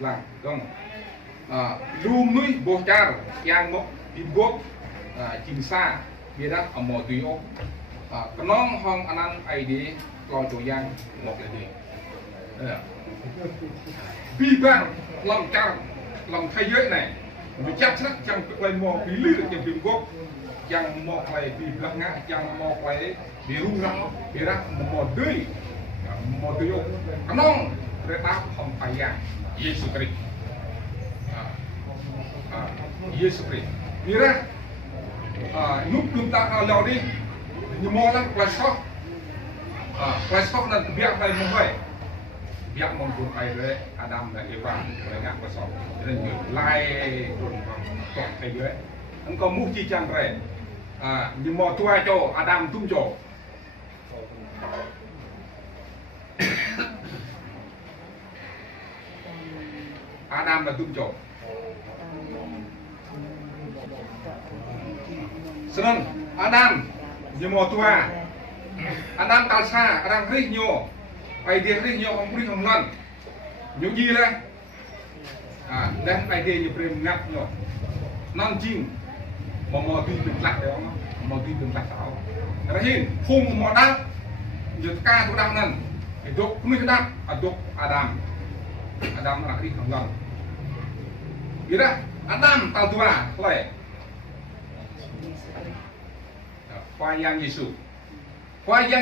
là không luôn núi bồ char yang mốc đi gốc chính xa biết đó ở một tùy ốc cái nón hong anh ăn ai đi lo chỗ yang một là gì vì bạn làm thay giới này mình chắc chắn chẳng phải một cái lư trong phim gốc chẳng một lại vì lắc ngã chẳng một lại vì rung răng vì đó một đứa một tùy ốc cái nón để đáp không phải yang Yesus Christ Yesus Christ vì đó lúc chúng ta lao đi như mò lắm quay sóc là việc này không phải việc mong muốn phải với Adam và Eva với ngã quay sóc nên nhiều lai cùng toàn thế giới không có mục chi chẳng vậy như mò tua cho Adam tung cho Adam là tung cho Senang Adam nyomo tua Adam talsa Adam rih nyo idea rih nyo ông rih ông lon nyo gì đây dan idea nyo prem ngap nyo non jing mo tu từng lắc đấy không mo tu từng lắc sao rahin phung mo đáp nyo ca tu đam nan dok kumi đáp dok Adam là rih ông lon ira Adam tal tua leh Khoai yang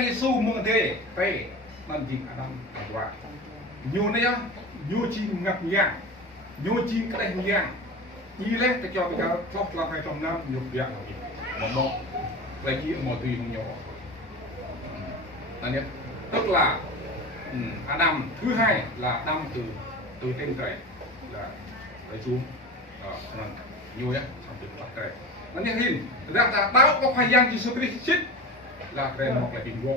Yesus mung thế pe nan jing Adam wa nyu ne ya nyu chi ngap yang nyu chi cái yang ni le ta cho bây giờ thóc làm hay trong năm nhục việc một lại chi một tùy một nhỏ là tức là Adam thứ hai là Adam từ tên trời là tới xuống nyu ya sampai empat trời nanti hin tidak tahu kok yang Yesus Kristus là remok lại bình gốc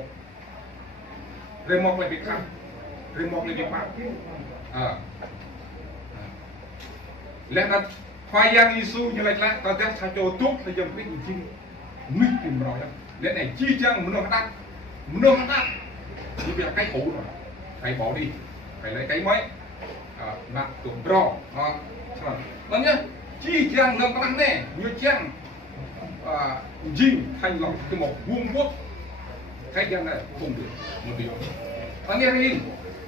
remok lại bình khăn remok lại bình bạc lẽ là khoai yang Yesus như lại ta đã thay cho tốt thì dòng cái gì nguy hiểm rồi lẽ này chi chăng muốn nó đắt như việc cái cũ rồi phải bỏ đi phải lấy cái mới nặng tụm pro nó nhá chi chăng nó có đắt nè như chăng dinh thành lập cái một vương quốc thay cho này không được một điều anh nghe đi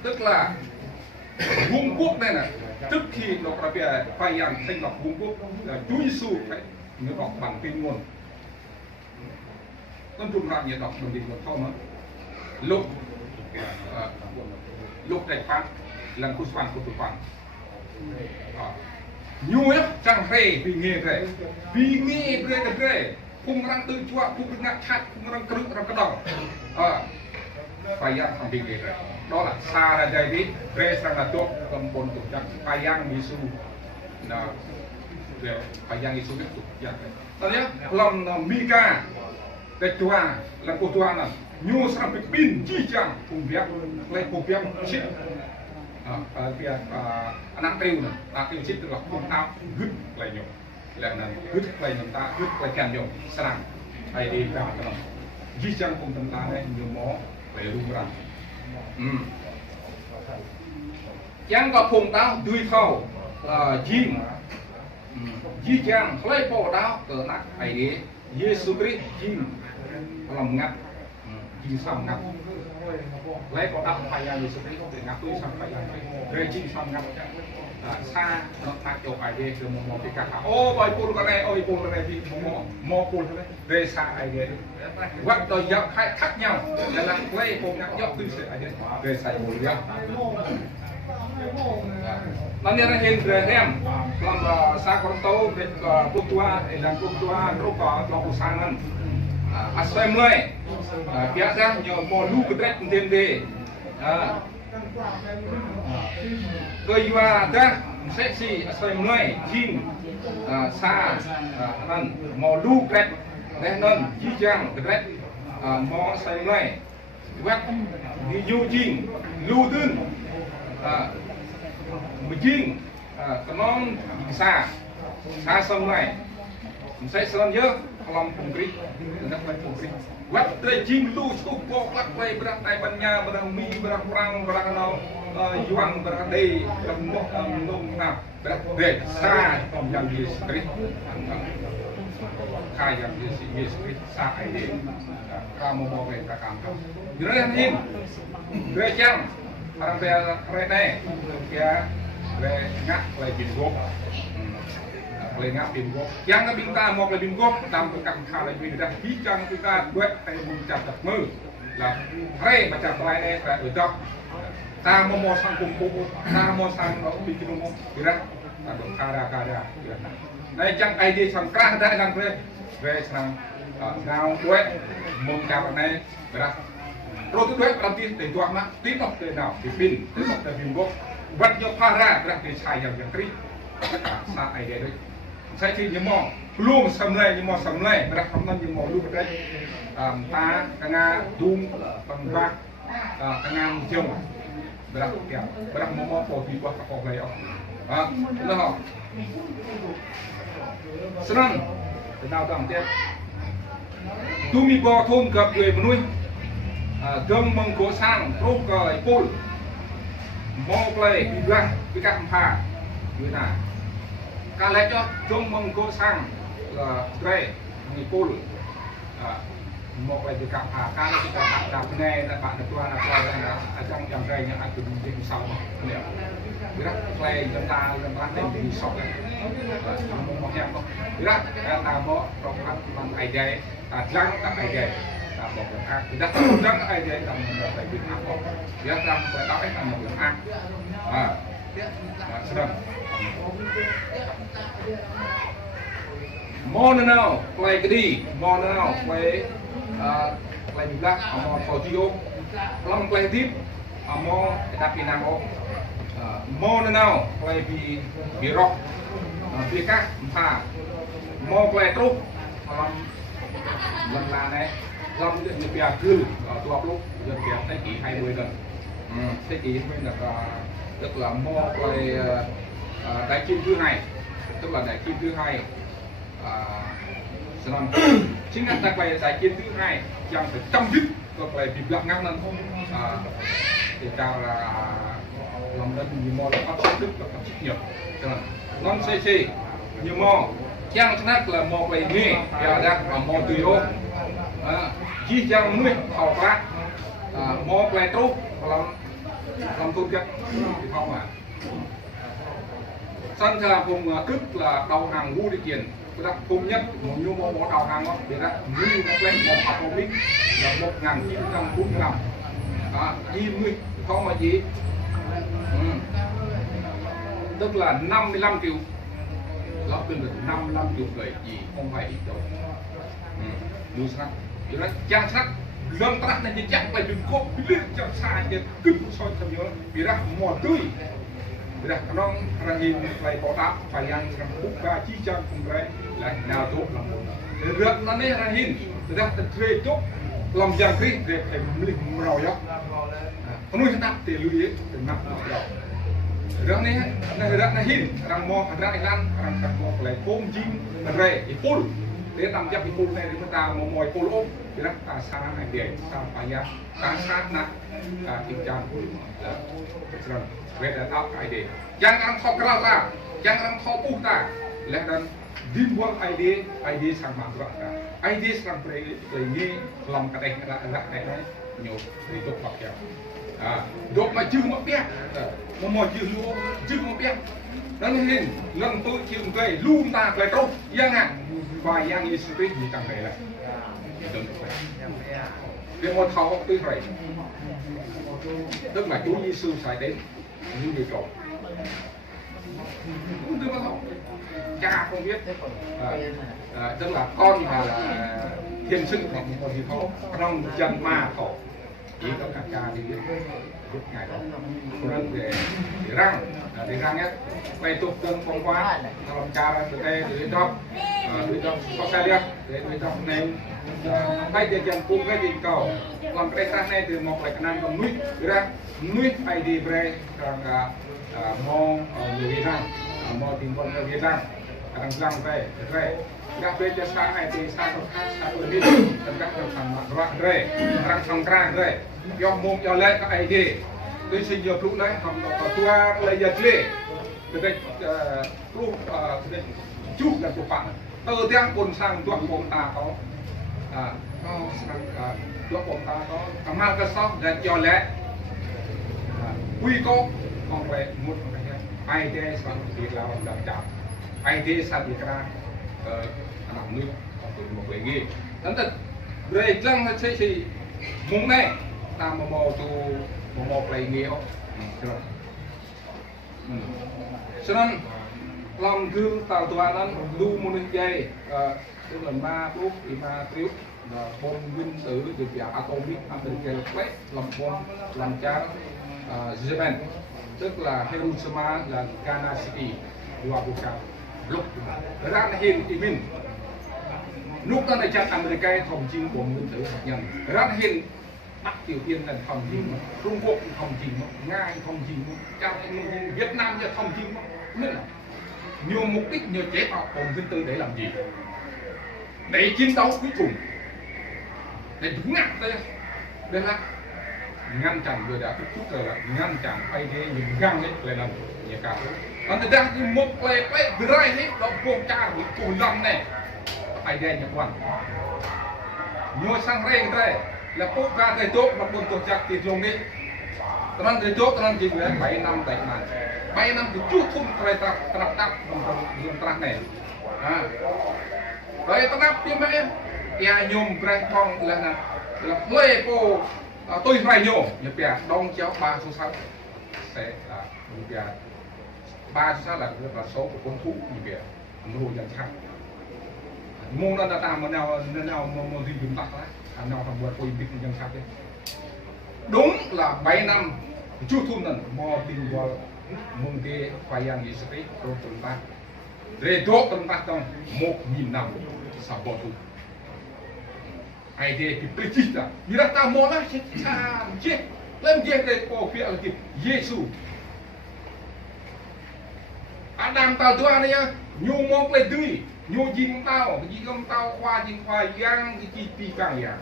tức là vương quốc này là trước khi nó ra về phải thành lập vương quốc là Chúa Giêsu phải nó đọc bằng tin nguồn con trung ra nhiệt đọc bằng tin nguồn không á lúc đại phát lần cuối phản của tụi phản nhu á chẳng rề vì nghe rề khung răng tư chua khung răng chặt khung răng cứng răng cái đầu phải yang thằng bình rồi đó là xa ra đây đi rề sang là tốt còn bốn tục chẳng phải yang Giêsu là phải yang Giêsu tiếp tục dạng tao nhớ lòng Mika cái chua là cô chua là nhu sang bị pin chi chẳng cùng việc lấy cùng việc shit việc anak triu nè anak triu shit tức là cùng tao gứt lại nhổ lại là gứt lại chúng ta gứt lại càng nhổ sang ai đi vào cái đó chi chẳng cùng chúng ta này nhiều mó để luôn ra chẳng có cùng tao tùy thâu chim chi chẳng lấy bộ tao cỡ nặng ai đi Giêsu Christ chim lòng ngắt chim xong ngắt lấy bộ tao phải là Giêsu Christ để ngắt túi xong phải là rồi chim xong ngắt xa nó thắt chỗ ai đi từ một cái cả ô bài pul cái này ôi pul cái này thì mò pul cái này về xa ai đi quạt tôi dọc hai thắt nhau là lấy pul ngắt dọc túi sẽ ai đi về xa pul nhau nanti ada yang berhem kalau saya tahu putua dan putua rupa kelompok asal mulai biasa nyoba lu kedret ndembe kejual dah seksi asal mulai jin sa nan mau lu kedret dan nan jijang kedret mau asal mulai wet di jujing lu dun Beijing, tenon xa sông này saya selanjutnya alam pungkri dan pungkri wat trejing lu cukup lak play berat tai banya berang mi berang perang berang nau yuang berang dei berang mok nung na berat dei sa tom yang di street khai yang di street sa ai dei kamu mau ke kakam jadi ini rejang orang rene ya re ngak play bingo play ngak bingo yang ngak binta mau play bingo tam kakam kha lebih dah bijang kita duet tay bung chặt chặt mơ là re mà chặt lại đây là ở trong ta mau sang cùng cùng ta mau sang nó bị cái đúng gì đó là được kada đây chẳng ai đi sang cả đây đang về sang nào duet mông chặt này đó rồi cái duet làm tin tiền toán á tin học tiền nào thì pin tin học tiền bingo vật cho pha ra là cái xàiอย่างkỹ sa ai đây saya sih nyemong belum sampai nyemong sampai berak teman nyemong lu berak ta kena dung pembak kena jong berak tiap berak mau kopi buat apa lagi lo senang kenal bang tiap tu mi bò thôn gặp người nuôi gom mong cố sang rốt cởi pol mau play đi ra với các pha như nàoการเล่นก็จงมงโกสังเกรมีปูลมองไปดูการผ่าการที่จะผ่าดาวไงแต่ผ่าตัวนักเล่นนะอาจารย์ยังไงยังอาจจะดึงเสาเนี่ยเวลาเพลย์ยังตายังรักเล่นดีสอบเลยมองแยกก็เวลาตามอตรงนั้นมันไอเดียจังกับไอเดียตามบอกอย่างอ่ะจะทำจังไอเดียตามบอกไปดึงอ่ะก็เดี๋ยวทำไปต่อให้ทำบอกอย่างอ่ะสำหรับMonao play cái đi Monao play play bị lắc ở mò Tokyo long play tiếp ở mò tapi namo Monao play bị rock bị các pha mò play trúc lần là này long được bia cư ở tua lúc được bia thế kỷ 20 gần thế kỷ mình là tức là mò play đại kim thứ hai tức là đại kim thứ hai chính là quay đại kim thứ hai trong phải tâm dứt và quay bị lặng ngang lên thì cao là lòng đất nhiều mò là phát sinh đức và phát sinh nhiều non cc nhiều mò chẳng nát là mò quay nghe và ra mò tùy ô chỉ chẳng nuôi thảo phát mò quay tốt làm tốt nhất thì không à sân ra vùng cướp là đầu hàng ngu đi tiền cái đặc cùng nhất một nhu mô mỏ đầu hàng đó để ra như nó quen một học một là 1945 20 không mà gì tức là 55 triệu nó tương được 55 triệu người gì không phải ít đâu lưu sắc điều đó trang sắc lần tắc này chắc là đừng có biết cho sai chứ cứ soi thầm nhớ vì ra mỏ tươi dah kenong rangin play kotak bayang buka cicang kumrai lah nào tốt lắm được nó này rangin dah tertrei tốt làm giang kri để phải mình màu nhóc nuôi nắp thì lưu ý từ nắp rồi được này hin rang mo rang ilan rang cắt mo play pom jing rei ipul để làm cho ipul này chúng ta mồi pol ôm thì đó ta sa này để sa payah ta sa na cicang là beda tak ide jangan kau kerala jangan kau putar dan dibuat ide sang mantrak ide sang ini kelam kadeh kadeh nyo hidup pakai dok maju mapiak mau ju mapiak dan ini lần tôi chịu về luôn ta về đâu yang à và yang istri gì chẳng về lại để một thao tôi rồi tức là Chúa Giêsu phải đến như người cậu cũng chưa có cha không biết tức là con mà là thiên sinh hoặc một gì không trong chân ma khổ chỉ có cả cha đi biết ngày đó nên để răng nhé quay tục cơn phong quá làm cha ra từ đây từ trong có xe đi để từ trong nên bay từ chân cung cái gì cầu làm cái ra này từ một lại năng còn nuôi ai đi về rằng mong người Việt Nam mong tìm con người Việt Nam kadang bilang nggak beda sama itu satu ini tentang sama berat orang sangkrang yang mau jalan ke ide tôi xin giờ lúc đấy học có tua lấy giờ lệ để lúc chúc là của bạn từ tiếng cồn sang tuột cồn ta có sang tuột cồn ta có cảm ơn cái sóc để cho lẽ quy cố còn về một ai thế sang việc làm làm chậm ai thế sang việc ra làm nuôi còn từ một cái gì ấn tượng rồi chẳng là chỉ muốn này ta mà mò tu một lại nghĩa cho nên lòng thương tạo tòaนั้นดูมันใจtức là ma lúc thì ma thiếu là bom nguyên tử được giả atomic american plate làm bom làm cha Japan tức là Hiroshima là Nagasaki và bukan lúc ra hiện thì mình lúc đó là cha America thống chiến bom nguyên tử hạt nhân ra hiện Bắc Triều Tiên là thông chính, Trung Quốc thông chính, Nga thông chính, Việt Nam là thông chính, nên là nhiều mục đích nhiều chế tạo bom nguyên tử để làm gì? Để chiến đấu cuối cùng, để đúng ngặt đây là ngăn chặn vừa đã chút rồi là ngăn chặn ai đi những găng ấy lại làm nhiều cả. Còn thực ra thì một lời cái dry hết đó cuồng ca của cuồng lòng này, ai đen nhập quan, nhiều sang rèn đây. Là quốc gia thầy tốt mà buồn tổ chức thì dùng đi, tao nói thầy tốt tao nói chỉ về 7 năm tại mà 7 năm thì chút thun thầy tập dùng trắc này, rồi tao nói phim ấy, nhà nhôm cái phong là thuê cô tôi phải nhôm, nhập nhà đông chéo 3 số 6 sẽ là nhập nhà 3 số 6 là số của con thú nhập nhà nuôi dần chắc, môn nó ta mà nào gì dùng tắc đấy. Anh nào thằng vượt Olympic dân sắc đấy đúng là 7 năm chú thun nè mò tin vào mông cái phải yang gì đấy trong tuần ta để đốt tuần ta trong 1.000 năm sao bỏ tu ai thế thì bị chết à vì đó ta mò là chết làm gì để bỏ phiền là kịp Giêsu Adam tao tua này nhá nhu mong lên tươi nhu chim tao cái gì không tao khoa chim khoa giang cái chi pi càng giang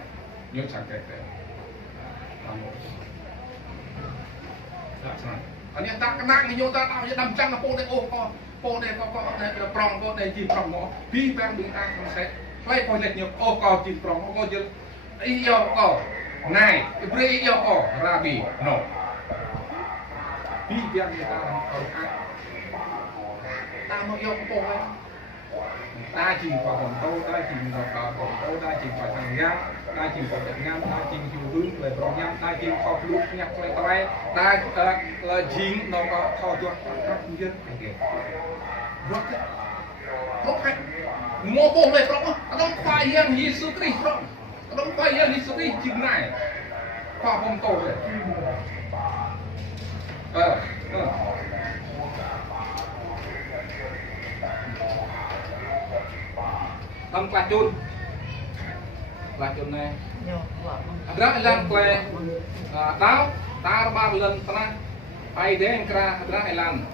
nhớ chẳng kể anh em ta cái nang thì nhô ta tao sẽ đâm trăng là po đây có đây là prong có đây chim prong nó pi vang đứng ăn không sẽ quay coi lệch nhiều có chim prong có chưa ý do có này cái ý do có rabi no pi vang người ta không ăn ta mau vô po đây ta chỉ vào hòn tô, ta chỉ vào hòn tô, ta chỉ vào thằng nhang, ta chỉ vào thằng nhang, ta chỉ chiều hướng về pro nhang, ta chỉ vào lúc nhặt lại tay, ta là chính nó có thò cho các công dân cái gì, rất đấy, rất hay, mua bông này pro, nó phải yên Giêsu Christ pro, nó phải yên Giêsu Christ chừng này, vào hòn tô rồi, tâm qua chun này rất là quê đáo ta ba lần ta ai đến ra rất là làm